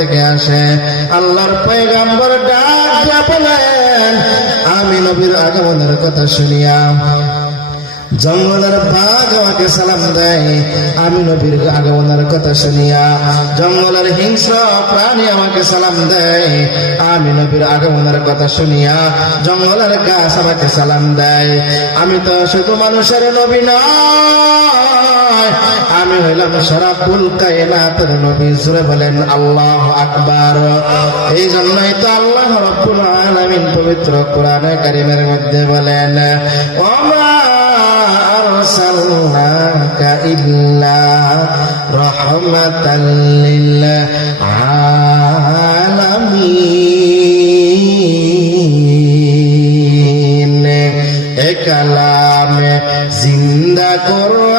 থেকে আসে। আল্লাহর পয়গম্বর ডাক দিয়া বলেন, আমি নবীর আগমনের কথা শুনিয়া জঙ্গলের বাঘ আমাকে সালাম দেয়। আমি নবীর আগমনের কথা শুনিয়া জঙ্গলের হিংস্র প্রাণী আমাকে সালাম দেয়। আমি নবীর আগমনের কথা শুনিয়া জঙ্গলের গাছ আমাকে সালাম দেয়। আমি তো শুধু মানুষের নবী নয়, আমি হইলাম সারা কুল কায়নাতের নবী। জোরে বলেন আল্লাহু আকবার। এই জন্যই তো আল্লাহ রাব্বুল আলামিন পবিত্র কোরআনে কারীমের মধ্যে বলেন, ওমা আরসালনাকা ইল্লা রাহমাতাল লিল আলামিন। এ কালামে জিন্দা করো